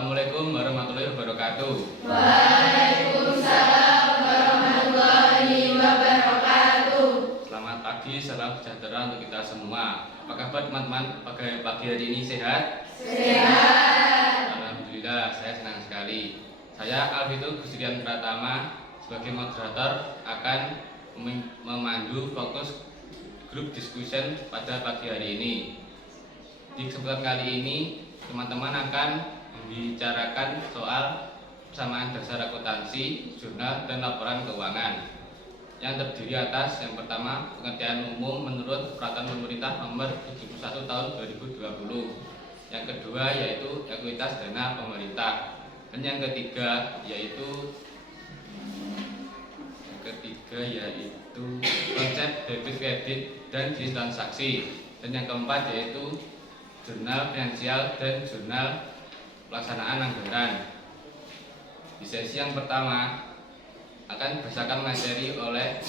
Assalamualaikum warahmatullahi wabarakatuh. Waalaikumsalam warahmatullahi wabarakatuh. Selamat pagi, salam sejahtera untuk kita semua. Apa kabar teman-teman? Pagi hari ini sehat? Sehat. Alhamdulillah, saya senang sekali. Saya Alfitur Gustian Pratama sebagai moderator akan memandu fokus grup discussion pada pagi hari ini. Di kesempatan kali ini, teman-teman akan membicarakan soal persamaan dasar akuntansi, jurnal, dan laporan keuangan yang terdiri atas yang pertama, pengertian umum menurut Peraturan Pemerintah Nomor 71 Tahun 2020. Yang kedua yaitu ekuitas dana pemerintah. Dan yang ketiga yaitu konsep debit kredit dan jenis transaksi. Dan yang keempat yaitu jurnal finansial dan jurnal pelaksanaan anggaran. Di sesi yang pertama akan dibacakan materi oleh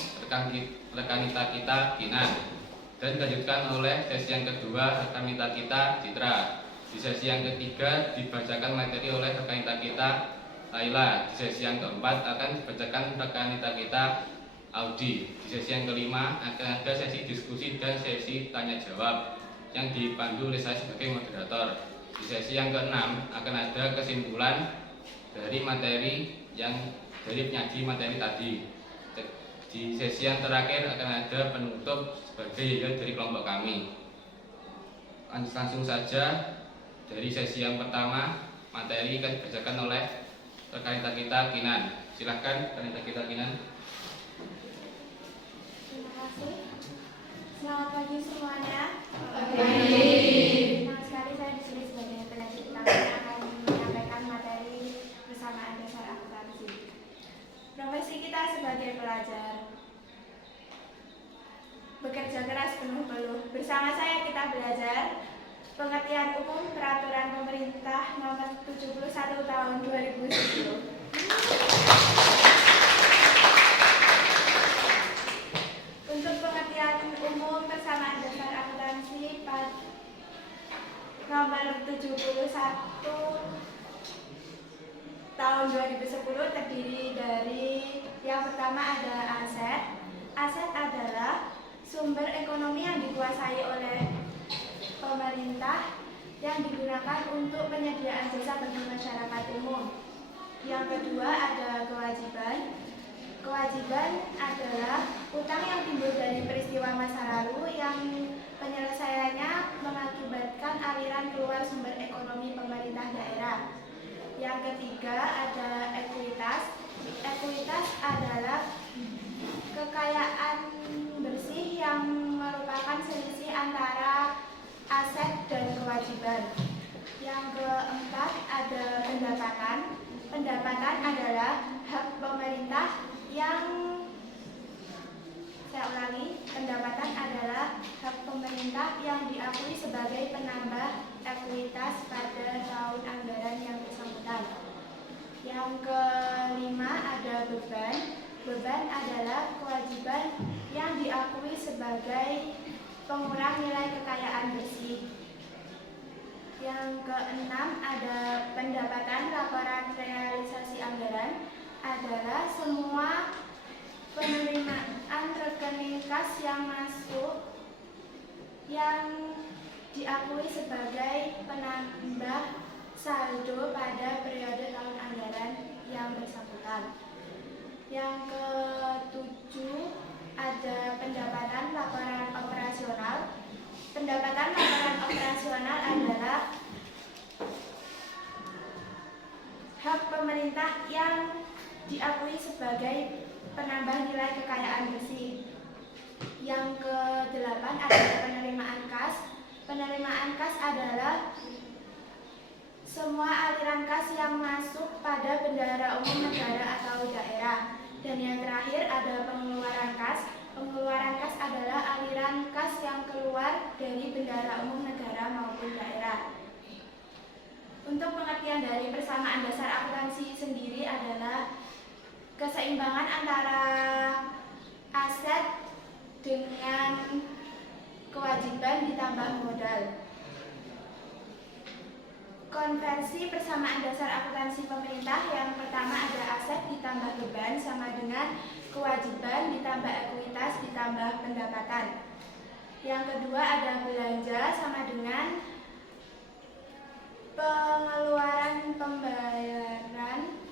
rekan kita Kinan dan dilanjutkan oleh sesi yang kedua rekan kita Citra. Di sesi yang ketiga dibacakan materi oleh rekan kita Laila. Di sesi yang keempat akan dibacakan rekan kita Audi. Di sesi yang kelima akan ada sesi diskusi dan sesi tanya jawab yang dipandu oleh saya sebagai moderator. Di sesi yang keenam akan ada kesimpulan dari materi yang dari penyaji materi tadi. Di sesi yang terakhir akan ada penutup sebagai dari kelompok kami. Langsung saja dari sesi yang pertama materi akan dibacakan oleh rekan kita Kinan. Silahkan rekan kita Kinan. Terima kasih. Selamat pagi semuanya. Pagi. Senang sekali saya di sini sebagai penyaji utama yang akan menyampaikan materi persamaan dasar akuntansi. Profesi kita sebagai pelajar, bekerja keras penuh-peluh. Bersama saya kita belajar pengertian umum Peraturan Pemerintah Nomor 71 Tahun 2010. Untuk pengertian umum persamaan dasar akuntansi Nomor 71 Tahun 2010 terdiri dari yang pertama ada aset. Aset adalah sumber ekonomi yang dikuasai oleh pemerintah yang digunakan untuk penyediaan jasa bagi masyarakat umum. Yang kedua ada kewajiban. Kewajiban adalah utang yang timbul dari peristiwa masa lalu yang penyelesaiannya mengakibatkan aliran keluar sumber ekonomi pemerintah daerah. Yang ketiga ada ekuitas. Ekuitas adalah kekayaan bersih yang merupakan selisih antara aset dan kewajiban. Yang keempat ada pendapatan. Pendapatan adalah hak pemerintah yang pendapatan adalah hak pemerintah yang diakui sebagai penambah ekuitas pada tahun anggaran yang bersangkutan. Yang kelima ada beban. Beban adalah kewajiban yang diakui sebagai pengurang nilai kekayaan bersih. Yang keenam ada pendapatan. Laporan realisasi anggaran adalah semua penerimaan rekening kas yang masuk yang diakui sebagai penambah saldo pada periode tahun anggaran yang bersangkutan. Yang ketujuh ada pendapatan laporan operasional. Pendapatan laporan operasional adalah hak pemerintah yang diakui sebagai penambah nilai kekayaan bersih. Yang kedelapan ada penerimaan kas. Penerimaan kas adalah semua aliran kas yang masuk pada bendahara umum negara atau daerah. Dan yang terakhir ada pengeluaran kas. Pengeluaran kas adalah aliran kas yang keluar dari bendahara umum negara maupun daerah. Untuk pengertian dari persamaan dasar akuntansi sendiri adalah keseimbangan antara aset dengan kewajiban ditambah modal. konversi persamaan dasar akuntansi pemerintah. Yang pertama ada aset ditambah beban sama dengan kewajiban ditambah ekuitas ditambah pendapatan. Yang kedua ada belanja sama dengan pengeluaran pembayaran.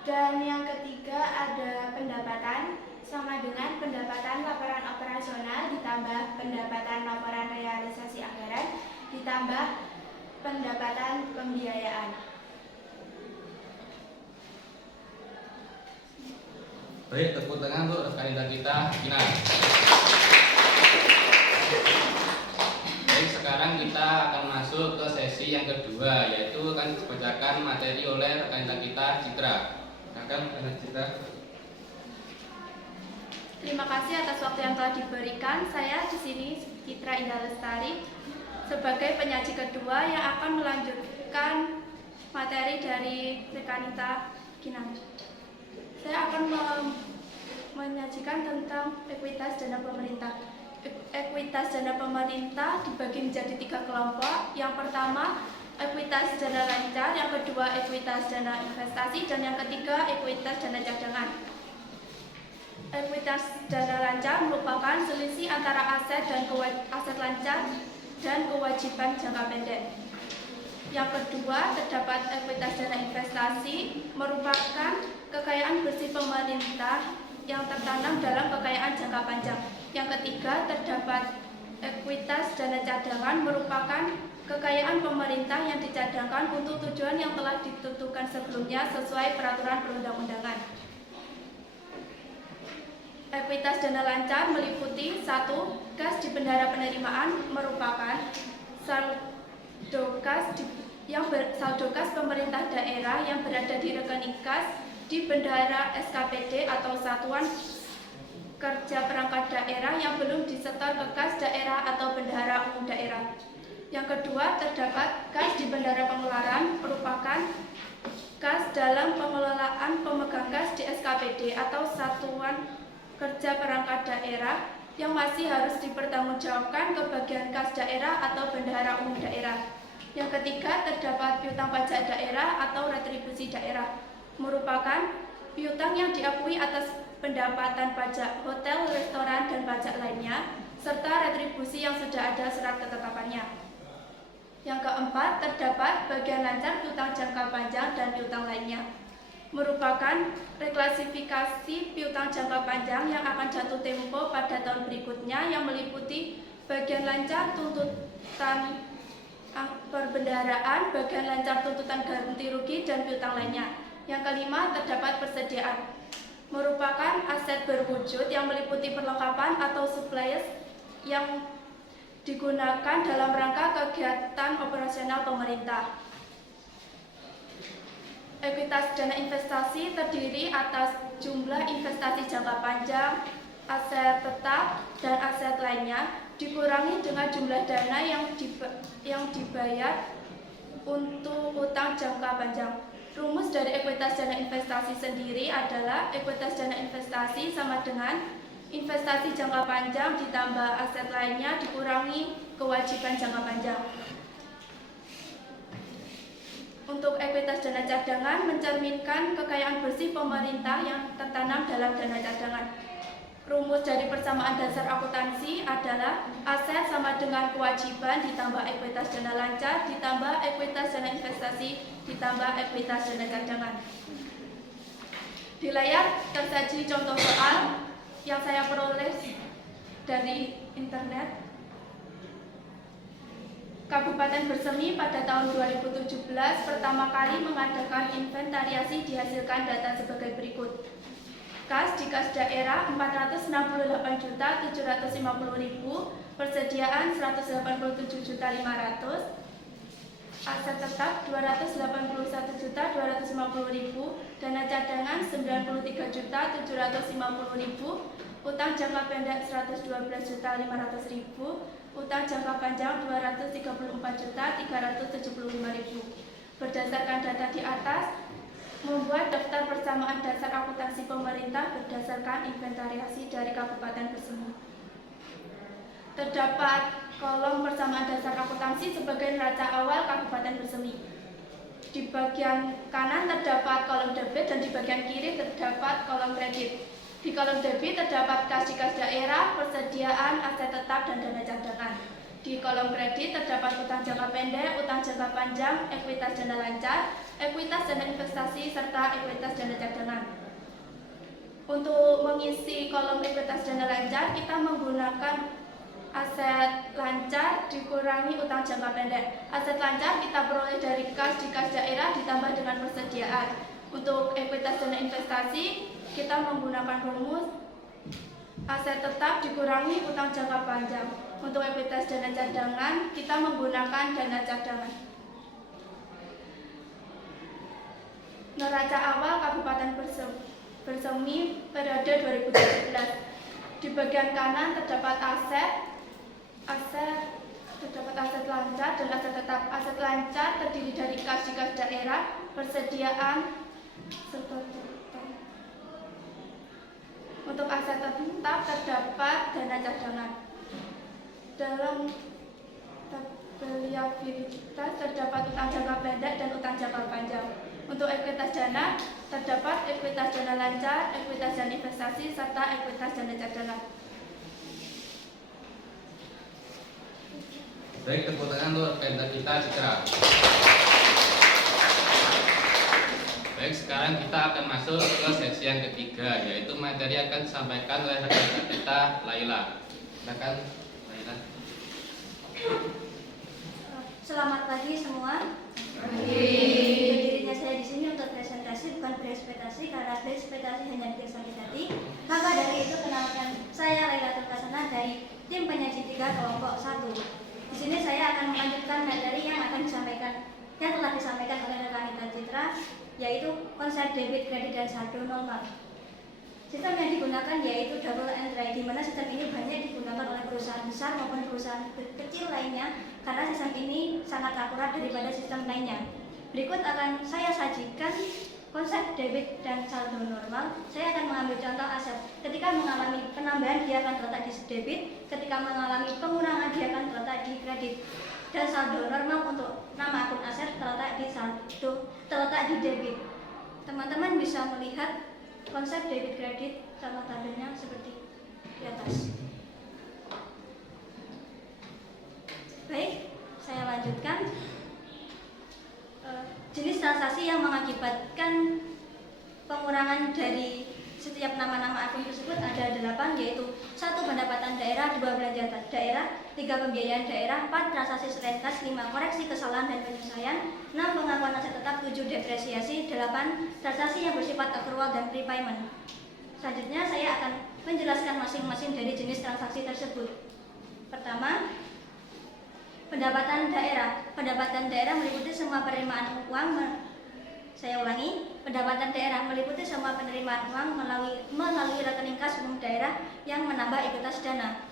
Dan yang ketiga ada pendapatan sama dengan pendapatan laporan operasional ditambah pendapatan laporan realisasi anggaran ditambah pendapatan pembiayaan. Baik, tepuk tangan untuk rekan kita Kinar. Baik, sekarang kita akan masuk ke sesi yang kedua, yaitu akan dibacakan materi oleh rekan kita Citra. Silakan rekan Citra. Terima kasih atas waktu yang telah diberikan. Saya di sini Citra Indah Lestari sebagai penyaji kedua yang akan melanjutkan materi dari Rekanita Kinar. Saya akan menyajikan tentang ekuitas dana pemerintah. Ekuitas dana pemerintah dibagi menjadi 3 kelompok. Yang pertama ekuitas dana lancar, yang kedua ekuitas dana investasi, dan yang ketiga ekuitas dana cadangan. Ekuitas dana lancar merupakan selisih antara aset dan aset lancar dan kewajiban jangka pendek. Yang kedua, terdapat ekuitas dana investasi, merupakan kekayaan bersih pemerintah yang tertanam dalam kekayaan jangka panjang. Yang ketiga, terdapat ekuitas dana cadangan, merupakan kekayaan pemerintah yang dicadangkan untuk tujuan yang telah ditentukan sebelumnya sesuai peraturan perundang-undangan. Ekuitas dana lancar meliputi 1. Kas di bendahara penerimaan, merupakan saldo kas pemerintah daerah yang berada di rekening kas di bendahara SKPD atau Satuan Kerja Perangkat Daerah yang belum disetor ke kas daerah atau bendahara umum daerah. Yang kedua, terdapat kas di bendahara pengeluaran, merupakan kas dalam pengelolaan pemegang kas di SKPD atau Satuan Kerja Perangkat Daerah yang masih harus dipertanggungjawabkan ke bagian kas daerah atau bendahara umum daerah. Yang ketiga, terdapat piutang pajak daerah atau retribusi daerah, merupakan piutang yang diakui atas pendapatan pajak hotel, restoran, dan pajak lainnya, serta retribusi yang sudah ada surat ketetapannya. Yang keempat, terdapat bagian lancar piutang jangka panjang dan piutang lainnya, merupakan reklasifikasi piutang jangka panjang yang akan jatuh tempo pada tahun berikutnya yang meliputi bagian lancar tuntutan perbendaharaan, bagian lancar tuntutan ganti rugi, dan piutang lainnya. Yang kelima, terdapat persediaan, merupakan aset berwujud yang meliputi perlengkapan atau supplies yang digunakan dalam rangka kegiatan operasional pemerintah. Ekuitas dana investasi terdiri atas jumlah investasi jangka panjang, aset tetap, dan aset lainnya, dikurangi dengan jumlah dana yang dibayar untuk utang jangka panjang. Rumus dari ekuitas dana investasi sendiri adalah ekuitas dana investasi sama dengan investasi jangka panjang ditambah aset lainnya dikurangi kewajiban jangka panjang. Untuk ekuitas dana cadangan mencerminkan kekayaan bersih pemerintah yang tertanam dalam dana cadangan. Rumus dari persamaan dasar akuntansi adalah aset sama dengan kewajiban ditambah ekuitas dana lancar ditambah ekuitas dana investasi ditambah ekuitas dana cadangan. Di layar tersaji contoh soal yang saya peroleh dari internet. Kabupaten Bersemi pada tahun 2017 pertama kali mengadakan inventariasi, dihasilkan data sebagai berikut. Kas di kas daerah 468.750.000, persediaan 187.500.000, aset tetap 281.250.000, dana cadangan 93.750.000, utang jangka pendek 112.500.000, utang jangka panjang 234.375.000. Berdasarkan data di atas, membuat daftar persamaan dasar akuntansi pemerintah berdasarkan inventariasi dari Kabupaten Bersemi. Terdapat kolom persamaan dasar akuntansi sebagai neraca awal Kabupaten Bersemi. Di bagian kanan terdapat kolom debit dan di bagian kiri terdapat kolom kredit. Di kolom debit terdapat kas di kas daerah, persediaan, aset tetap, dan dana cadangan. Di kolom kredit terdapat utang jangka pendek, utang jangka panjang, ekuitas dana lancar, ekuitas dana investasi, serta ekuitas dana cadangan. Untuk mengisi kolom ekuitas dana lancar, kita menggunakan aset lancar dikurangi utang jangka pendek. Aset lancar kita peroleh dari kas di kas daerah ditambah dengan persediaan. Untuk ekuitas dana investasi, kita menggunakan rumus aset tetap dikurangi utang jangka panjang. Untuk ekuitas dana cadangan, kita menggunakan dana cadangan. Neraca awal Kabupaten Bersemi periode 2017. Di bagian kanan terdapat terdapat aset lancar dan aset tetap. Aset lancar terdiri dari kas di kas daerah, persediaan, serta utang. Untuk aset tetap terdapat dana cadangan. Dalam tabel liabilitas terdapat utang jangka pendek dan utang jangka panjang. Untuk ekuitas dana terdapat ekuitas dana lancar, ekuitas dana investasi, serta ekuitas dana cadangan. Baik, tepuk tangan untuk rekan kita Citra. Baik, sekarang kita akan masuk ke sesi yang ketiga, yaitu materi akan disampaikan oleh rekan kita Laila. Silakan Laila. Selamat pagi semua. Pagi. Berdirinya saya di sini untuk presentasi, bukan berekspektasi, karena berekspektasi hanya bikin sakit hati. Maka dari itu kenalkan saya Laila Turkasana dari tim penyaji 3 kelompok 1. Di sini saya akan melanjutkan materi yang telah disampaikan oleh rekan kita Citra, yaitu konsep debit, kredit, dan saldo normal. Sistem yang digunakan yaitu double entry, di mana sistem ini banyak digunakan oleh perusahaan besar maupun perusahaan kecil lainnya, karena sistem ini sangat akurat daripada sistem lainnya. Berikut akan saya sajikan konsep debit dan saldo normal. Saya akan mengambil contoh aset. Ketika mengalami penambahan, dia akan terletak di debit. Ketika mengalami pengurangan, dia akan terletak di kredit. Dan saldo normal untuk nama akun aset terletak di debit. Teman-teman bisa melihat konsep debit kredit sama tabelnya seperti di atas. Baik, saya lanjutkan. Jenis transaksi yang mengakibatkan pengurangan dari setiap nama-nama akun tersebut ada 8, yaitu 1. Pendapatan daerah, 2. Belanja daerah, 3. Pembiayaan daerah, 4. Transaksi selain kas, 5. Koreksi kesalahan dan penyesuaian, 6. Pengakuan aset tetap, 7. Depresiasi, 8. Transaksi yang bersifat accrual dan prepayment. Selanjutnya saya akan menjelaskan masing-masing dari jenis transaksi tersebut. Pertama, pendapatan daerah. Pendapatan daerah meliputi semua penerimaan uang. Saya ulangi, pendapatan daerah meliputi semua penerimaan uang melalui rekening kas umum daerah yang menambah ekuitas dana.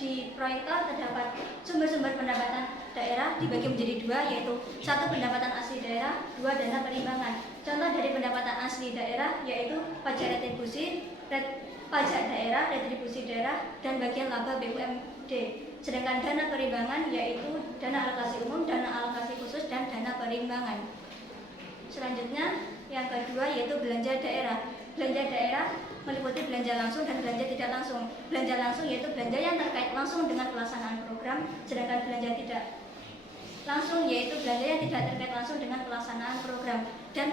Di proyektor terdapat sumber-sumber pendapatan daerah dibagi menjadi 2, yaitu 1. Pendapatan asli daerah, 2. Dana perimbangan. Contoh dari pendapatan asli daerah yaitu pajak retribusi, pajak daerah, retribusi daerah, dan bagian laba BUMD. Sedangkan dana perimbangan yaitu dana alokasi umum, dana alokasi khusus, dan dana perimbangan. Selanjutnya, yang kedua yaitu belanja daerah. Belanja daerah meliputi belanja langsung dan belanja tidak langsung. Belanja langsung yaitu belanja yang terkait langsung dengan pelaksanaan program, sedangkan belanja tidak langsung yaitu belanja yang tidak terkait langsung dengan pelaksanaan program dan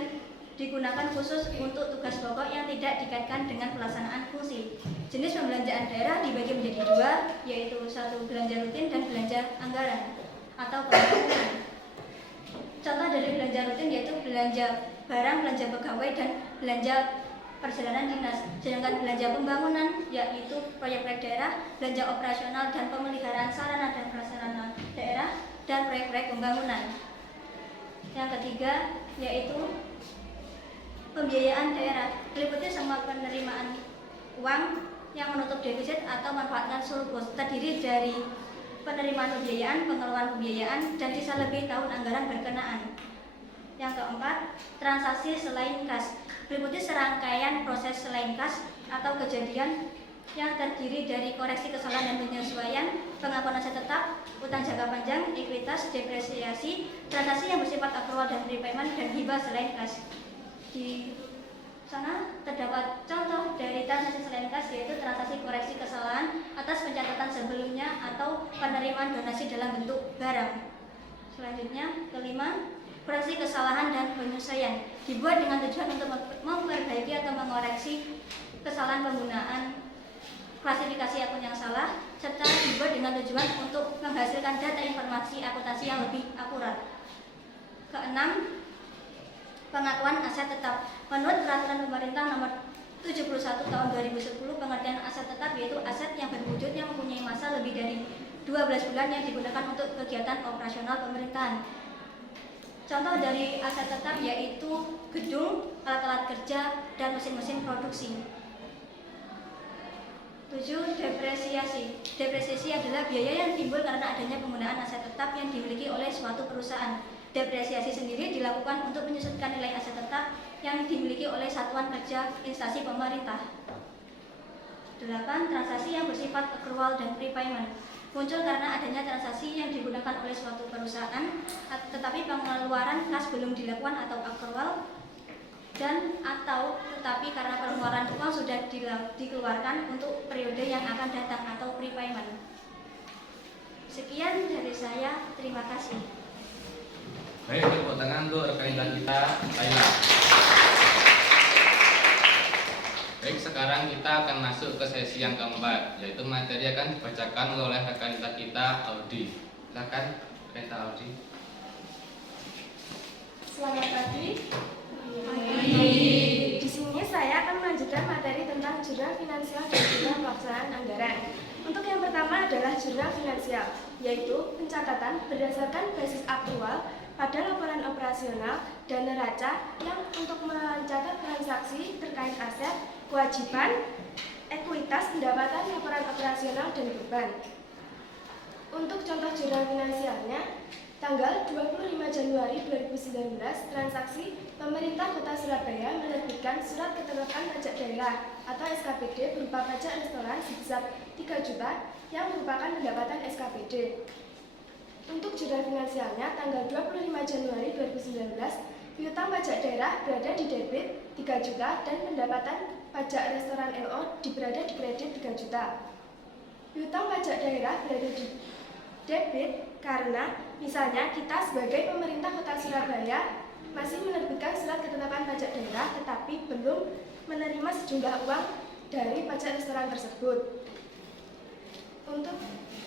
digunakan khusus untuk tugas pokok yang tidak dikaitkan dengan pelaksanaan fungsi. Jenis pembelanjaan daerah dibagi menjadi 2, yaitu 1. Belanja rutin dan belanja anggaran atau pembangunan. Contoh dari belanja rutin yaitu belanja barang, belanja pegawai, dan belanja perjalanan dinas. Sedangkan belanja pembangunan yaitu proyek-proyek daerah, belanja operasional dan pemeliharaan sarana dan prasarana daerah, dan proyek-proyek pembangunan. Yang ketiga yaitu pembiayaan daerah, meliputi semua penerimaan uang yang menutup defisit atau manfaatkan surplus, terdiri dari penerimaan pembiayaan, pengeluaran pembiayaan, dan sisa lebih tahun anggaran berkenaan. Yang keempat, transaksi selain kas, meliputi serangkaian proses selain kas atau kejadian yang terdiri dari koreksi kesalahan dan penyesuaian, pengakuan aset tetap, utang jangka panjang, ekuitas, depresiasi, transaksi yang bersifat akrual dan prepayment, dan hibah selain kas. Di sana terdapat contoh dari transaksi selain kas, yaitu transaksi koreksi kesalahan atas pencatatan sebelumnya atau penerimaan donasi dalam bentuk barang. Selanjutnya, kelima, koreksi kesalahan dan penyesuaian dibuat dengan tujuan untuk memperbaiki atau mengoreksi kesalahan penggunaan klasifikasi akun yang salah, serta dibuat dengan tujuan untuk menghasilkan data informasi akuntansi yang lebih akurat. Keenam, pengakuan aset tetap. Menurut Peraturan Pemerintah Nomor 71 Tahun 2010, pengertian aset tetap yaitu aset yang berwujud yang mempunyai masa lebih dari 12 bulan yang digunakan untuk kegiatan operasional pemerintahan. Contoh dari aset tetap yaitu gedung, alat-alat kerja, dan mesin-mesin produksi. 7. Depresiasi. Depresiasi adalah biaya yang timbul karena adanya penggunaan aset tetap yang dimiliki oleh suatu perusahaan. Depresiasi sendiri dilakukan untuk menyesuaikan nilai aset tetap yang dimiliki oleh satuan kerja instansi pemerintah. 8. Transaksi yang bersifat akrual dan prepayment. Muncul karena adanya transaksi yang digunakan oleh suatu perusahaan, tetapi pengeluaran kas belum dilakukan atau akrual, dan atau tetapi karena pengeluaran uang sudah dikeluarkan untuk periode yang akan datang atau prepayment. Sekian dari saya, terima kasih. Baik, tepuk tangan untuk rekan kita, Laila. Baik, sekarang kita akan masuk ke sesi yang keempat, yaitu materi akan dibacakan oleh rekan kita, Audi. Silakan, rekan Audi. Selamat pagi. Di sini saya akan melanjutkan materi tentang jurnal finansial dan jurnal pelaksanaan anggaran. Untuk yang pertama adalah jurnal finansial, yaitu pencatatan berdasarkan basis aktual pada laporan operasional dan neraca yang untuk mencatat transaksi terkait aset, kewajiban, ekuitas, pendapatan, laporan operasional, dan beban. Untuk contoh jurnal finansialnya, tanggal 25 Januari 2019, transaksi pemerintah Kota Surabaya menerbitkan surat ketetapan pajak daerah atau SKPD berupa pajak restoran sebesar 3 juta yang merupakan pendapatan SKPD. Untuk jurnal finansialnya, tanggal 25 Januari 2019, piutang pajak daerah berada di debit 3 juta dan pendapatan pajak restoran LO berada di kredit 3 juta. Piutang pajak daerah berada di debit karena misalnya kita sebagai pemerintah Kota Surabaya masih menerbitkan surat ketetapan pajak daerah tetapi belum menerima sejumlah uang dari pajak restoran tersebut.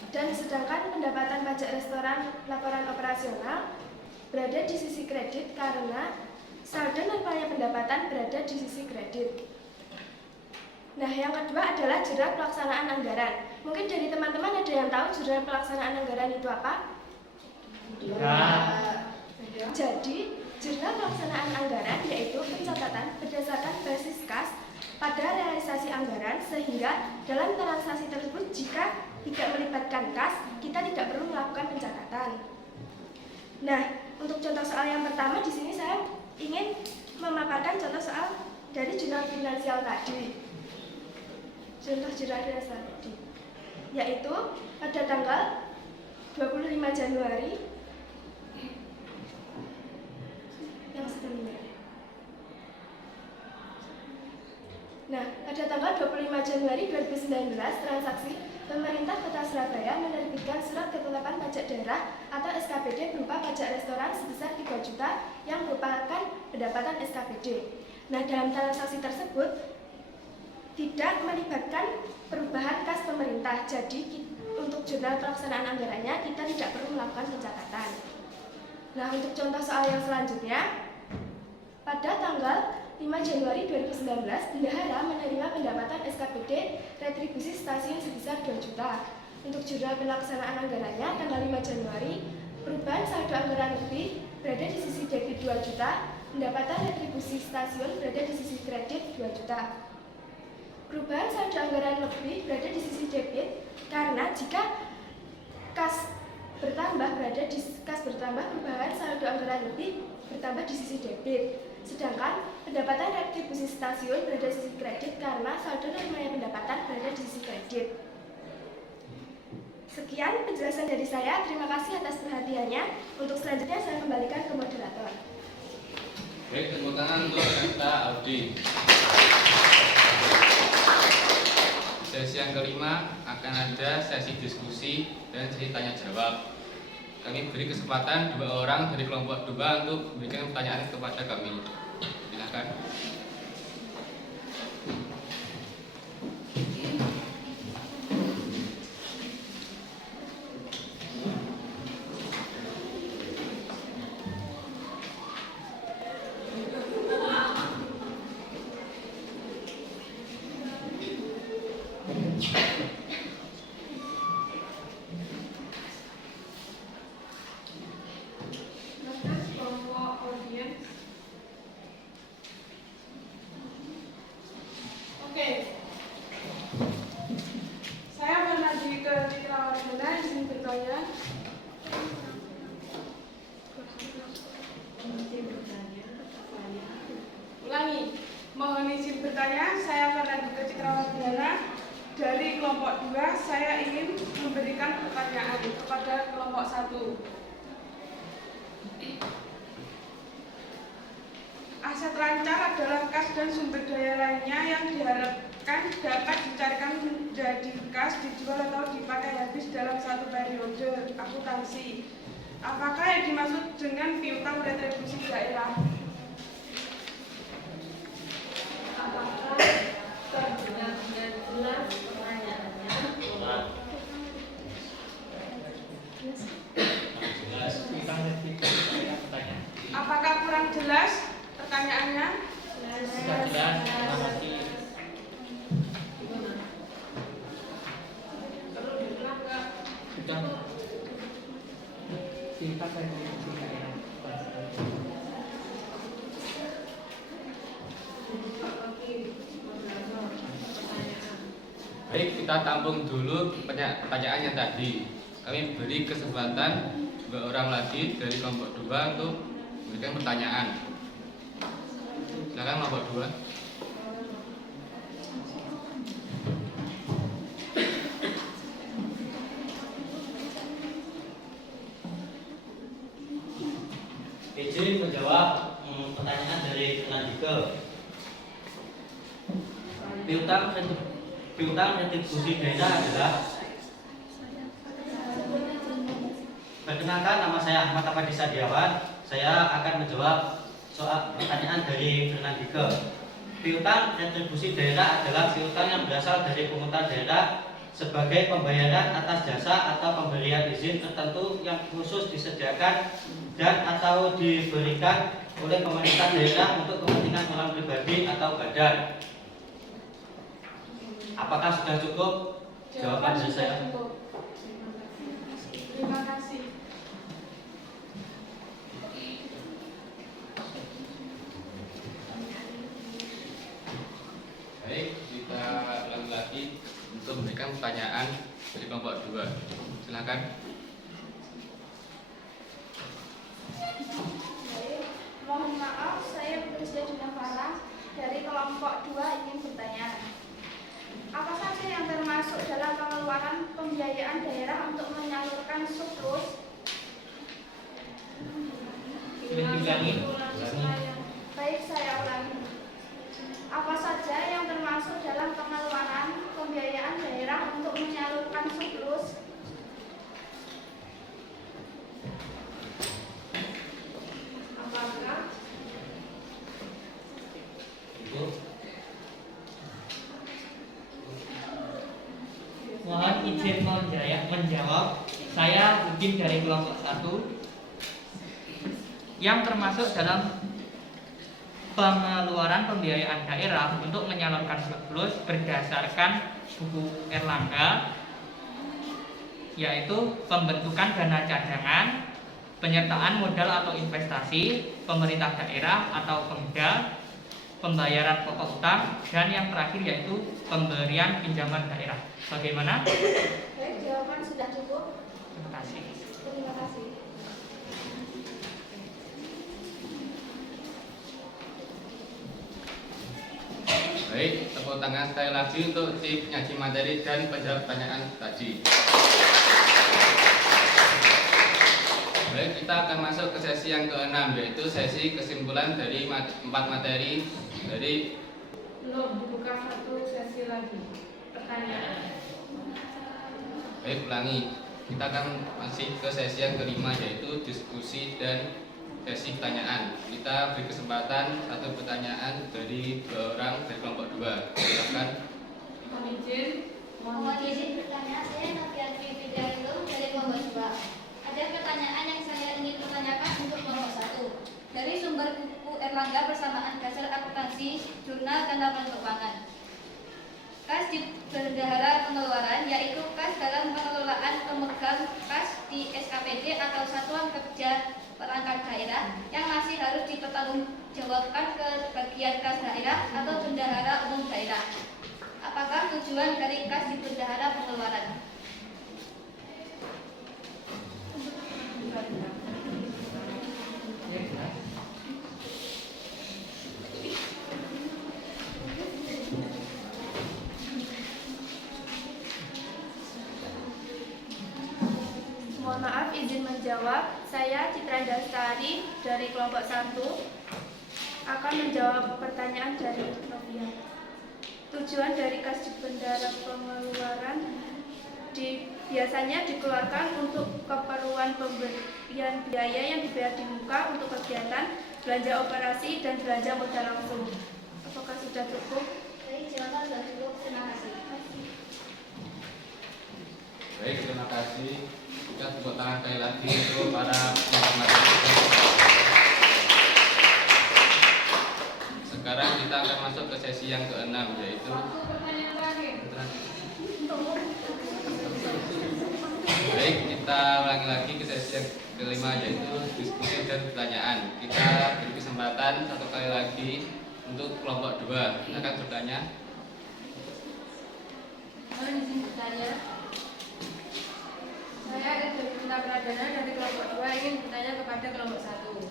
Dan sedangkan pendapatan pajak restoran laporan operasional berada di sisi kredit karena saldo nettonya pendapatan berada di sisi kredit. Nah, yang kedua adalah jurnal pelaksanaan anggaran. Mungkin dari teman-teman ada yang tahu jurnal pelaksanaan anggaran itu apa? Ya. Jadi, jurnal pelaksanaan anggaran yaitu pencatatan berdasarkan basis kas pada realisasi anggaran sehingga dalam transaksi tersebut jika tidak melibatkan kas, kita tidak perlu melakukan pencatatan. Nah, untuk contoh soal yang pertama di sini saya ingin memaparkan contoh soal dari jurnal finansial tadi. Contoh jurnal finansial tadi, yaitu pada tanggal 25 Januari yang sebelumnya. Nah, pada tanggal 25 Januari 2019, transaksi pemerintah Kota Surabaya menerbitkan surat ketetapan pajak daerah atau SKPD berupa pajak restoran sebesar 3 juta yang merupakan pendapatan SKPD. Nah, dalam transaksi tersebut tidak melibatkan perubahan kas pemerintah, jadi untuk jurnal pelaksanaan anggarannya kita tidak perlu melakukan pencatatan. Nah, untuk contoh soal yang selanjutnya, pada tanggal 5 Januari 2019, bendahara menerima pendapatan SKPD retribusi stasiun sebesar 2 juta. Untuk jurnal pelaksanaan anggarannya tanggal 5 Januari, perubahan saldo anggaran lebih berada di sisi debit 2 juta, pendapatan retribusi stasiun berada di sisi kredit 2 juta. Perubahan saldo anggaran lebih berada di sisi debit karena jika kas bertambah, perubahan saldo anggaran lebih bertambah di sisi debit. Sedangkan pendapatan retribusi stasiun berada di sisi kredit karena saldo nilai pendapatan berada di sisi kredit. Sekian penjelasan dari saya. Terima kasih atas perhatiannya. Untuk selanjutnya saya kembalikan ke moderator. Baik, tepuk tangan untuk Kak Audi. Sesi yang kelima akan ada sesi diskusi dan sesi tanya jawab. Kami beri kesempatan 2 orang dari kelompok 2 untuk memberikan pertanyaan kepada kami. Silakan. Oke, saya Fernandi ke Citrawardana, izin bertanya. Ulangi, mohon izin bertanya. Saya Fernandi ke Citrawardana dari kelompok 2. Saya ingin memberikan pertanyaan kepada kelompok 1. Aset lancar adalah kas dan sumber daya lainnya yang diharapkan dapat dicarikan menjadi kas, dijual atau dipakai habis dalam satu periode akuntansi. Apakah yang dimaksud dengan piutang retribusi daerah? Apakah terdengar dengan jelas pertanyaannya? Apakah kurang jelas pertanyaannya? Sudah jelas, terima kasih. Perlu diulang nggak? Sudah. Singkat saja. Baik, kita tampung dulu pertanyaan yang tadi. Kami beri kesempatan 2 orang lagi dari kelompok 2 untuk memberikan pertanyaan. Silakan kelompok 2. Izin menjawab pertanyaan dari Nandike. Piutang retribusi daerah adalah. Perkenalkan, nama saya Ahmad Apadi Sadiawan. Saya akan menjawab soal pertanyaan dari Fernandike. Piutang retribusi daerah adalah piutang yang berasal dari pungutan daerah sebagai pembayaran atas jasa atau pemberian izin tertentu yang khusus disediakan dan atau diberikan oleh pemerintah daerah untuk kepentingan orang pribadi atau badan. Apakah sudah cukup jawaban dari saya? Terima kasih. Baik, kita ulangi lagi untuk memberikan pertanyaan dari kelompok 2. Silakan. Baik, mohon maaf, saya Putri Dina Farah dari kelompok 2 ingin bertanya. Apa saja yang termasuk dalam pengeluaran pembiayaan daerah untuk menyalurkan surplus? Baik, saya ulangi. Apa saja yang termasuk dalam pengeluaran pembiayaan daerah untuk menyalurkan surplus? Apakah Ibu. Mohon izin menjawab. Saya Udin dari kelompok 1 yang termasuk dalam pengeluaran pembiayaan daerah untuk menyalurkan surplus berdasarkan buku Erlangga, yaitu pembentukan dana cadangan, penyertaan modal atau investasi, pemerintah daerah atau Pemda, pembayaran pokok utang, dan yang terakhir yaitu pemberian pinjaman daerah. Bagaimana? Baik, jawaban sudah cukup. Terima kasih. Terima kasih. Baik, tepuk tangan sekali lagi untuk si penyaji materi dan penjawab pertanyaan tadi. Baik, kita akan masuk ke sesi yang ke-6, yaitu sesi kesimpulan dari 4 materi dari Belum dibuka satu sesi lagi. Pertanyaan. Baik, ulangi. Kita akan masih ke sesi yang ke-5, yaitu diskusi dan sesi pertanyaan. Kita beri kesempatan satu pertanyaan dari 2 orang dari kelompok 2. Silakan. Mohon izin. Mohon izin bertanya, saya Noviatri Fitrianto dari kelompok 2. Ada pertanyaan yang saya ingin pertanyakan untuk kelompok 1. Dari sumber buku Erlangga bersamaan Dasar Akuntansi, Jurnal dan Laporan Keuangan. Kas di bendahara pengeluaran, yaitu kas dalam pengelolaan pemegang kas di SKPD atau Satuan Kerja Perangkat Daerah yang masih harus dipertanggungjawabkan ke bagian kas daerah atau bendahara umum daerah. Apakah tujuan dari kas di bendahara pengeluaran? Mohon maaf, izin menjawab. Saya Citra Dastari dari kelompok 1 akan menjawab pertanyaan dari Novia. Tujuan dari kas di bendahara pengeluaran biasanya dikeluarkan untuk keperluan pemberian biaya yang dibayar di muka untuk kegiatan belanja operasi dan belanja modal langsung. Apakah sudah cukup? Baik, jawaban sudah cukup. Terima kasih. Baik, terima kasih. Kita tepuk tangan sekali lagi untuk para pemateri. Sekarang kita akan masuk ke sesi yang ke-6, yaitu Satu pertanyaan terakhir. Baik, kita ulangi lagi ke sesi yang ke-5, yaitu diskusi dan pertanyaan. Kita beri kesempatan satu kali lagi untuk kelompok 2. Silakan bertanya. Mohon izin bertanya. Saya Edwin Cinta Pradana dari kelompok 2 ingin bertanya kepada kelompok 1.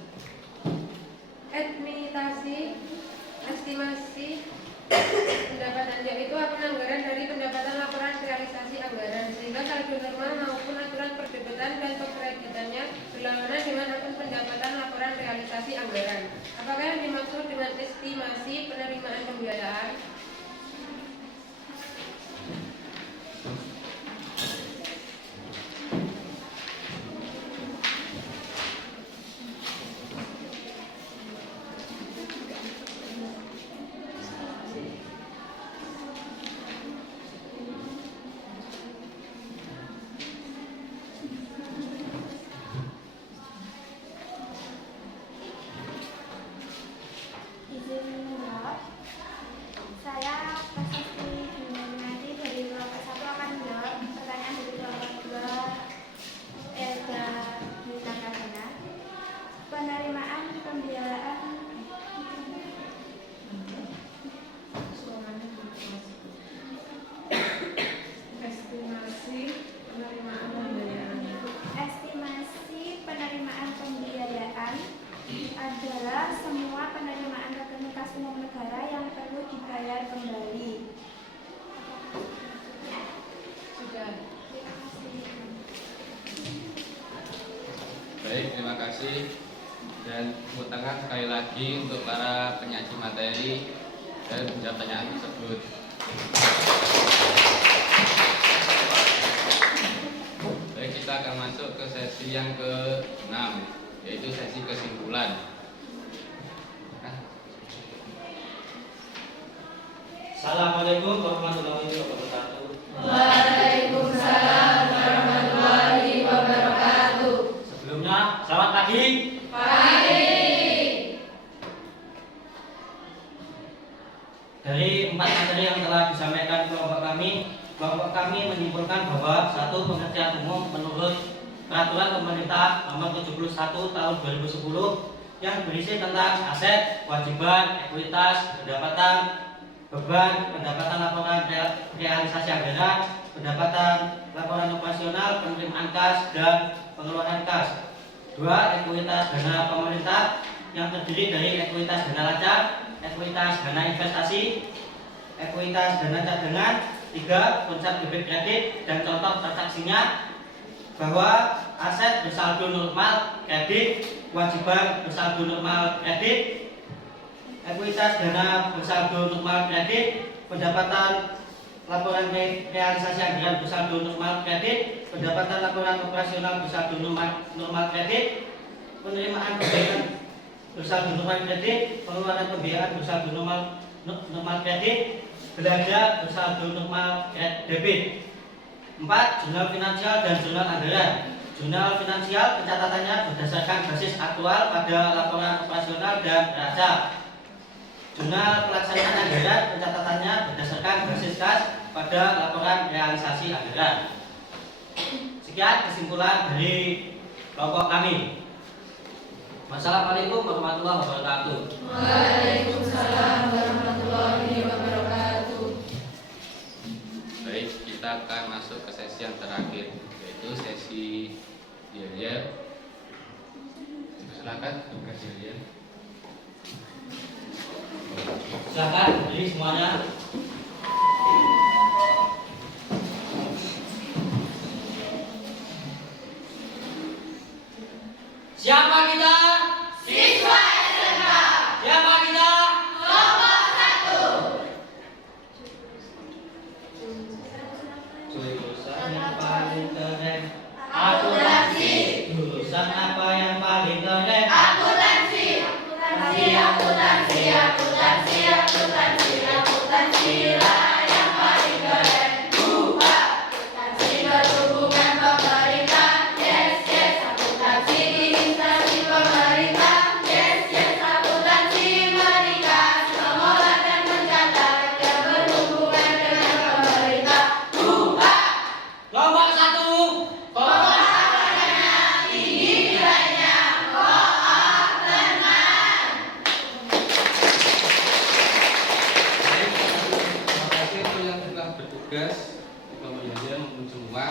Estimasi pendapatan, yaitu penganggaran dari pendapatan laporan realisasi anggaran, sehingga saldo normal maupun aturan perdebitan dan pengkreditannya berlawanan dengan akun pendapatan laporan realisasi anggaran. Apakah yang dimaksud dengan estimasi penerimaan pembiayaan? Izin menjawab. Saya Prasasti Dinarti dari kelompok 1 akan menjawab pertanyaan dari kelompok 2 Elga Nitangkabana. Penerimaan pembiayaan Estimasi penerimaan pembiayaan. Estimasi penerimaan pembiayaan adalah semua penerimaan rekening kas umum negara yang perlu dibayar kembali. Sudah. Baik, terima kasih. Dan tepuk tangan sekali lagi untuk para penyaji materi dan menjawab pertanyaan tersebut. Baik, kita akan masuk ke sesi yang ke-6, yaitu sesi kesimpulan. Assalamualaikum warahmatullahi wabarakatuh. Waalaikumsalam warahmatullahi wabarakatuh. Sebelumnya, selamat pagi. Dari 4 materi yang telah disampaikan kelompok kami menyimpulkan bahwa satu pengertian umum menurut Peraturan Pemerintah Nomor 71 Tahun 2010 yang berisi tentang aset, kewajiban, ekuitas, pendapatan, beban, pendapatan laporan realisasi anggaran, pendapatan laporan operasional, penerimaan kas, dan pengeluaran kas. 2. Ekuitas dana pemerintah yang terdiri dari ekuitas dana lancar, ekuitas dana investasi, ekuitas dana cadangan. 3. Konsep debit kredit dan contoh transaksinya, bahwa aset bersaldo normal kredit, kewajiban bersaldo normal kredit, ekuitas dana bersaldo normal kredit, pendapatan laporan realisasi anggaran bersaldo normal kredit, pendapatan laporan operasional bersaldo normal kredit, penerimaan pembayaran bersaldo normal kredit, pengeluaran pembiayaan bersaldo normal kredit, belanja bersaldo normal debit. 4. Jurnal finansial dan jurnal anggaran. Jurnal finansial pencatatannya berdasarkan basis aktual pada laporan operasional dan neraca. Jurnal pelaksanaan anggaran pencatatannya berdasarkan basis kas pada laporan realisasi anggaran. Sekian kesimpulan dari kelompok kami. Wassalamualaikum warahmatullahi wabarakatuh. Waalaikumsalam warahmatullahi wabarakatuh. Baik, kita akan masuk ke sesi yang terakhir, yaitu sesi yel. Silakan tugas yel. Silakan berdiri semuanya. Siapa kita? Siswa SMK Siapa kita? kelompok 1. Jurusan yang paling keren. Akuntansi. Jurusan apa yang paling keren? Akuntansi. Akuntansi lah yang paling keren. Akuntansi berhubungan pemerintah. Yes. Akuntansi di instansi pemerintah. Yes. Akuntansi meningkat, mengolah dan mencatat yang berhubungan dengan pemerintah. Kelompok 1. Pemahamannya tinggi nilainya. Koop tenang. Baik, terima kasih untuk yang telah bertugas di kelompok yel maupun semua.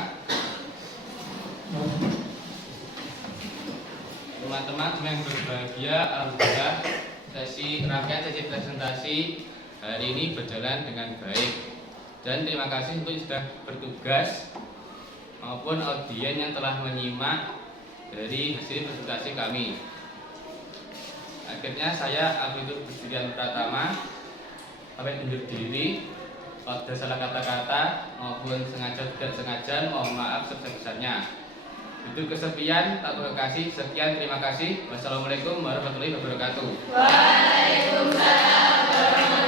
Teman-teman yang berbahagia, alhamdulillah rangkaian sesi presentasi hari ini berjalan dengan baik. Dan terima kasih untuk yang sudah bertugas maupun audien yang telah menyimak dari hasil presentasi kami. Akhirnya saya Abdul Budian Pratama pamit undur diri. Kalau ada salah kata-kata maupun sengaja tidak sengaja, mohon maaf sebesar-besarnya. Itu kesepian, tak terkasih. Sekian, terima kasih. Wassalamualaikum warahmatullahi wabarakatuh. Waalaikumsalam warahmatullahi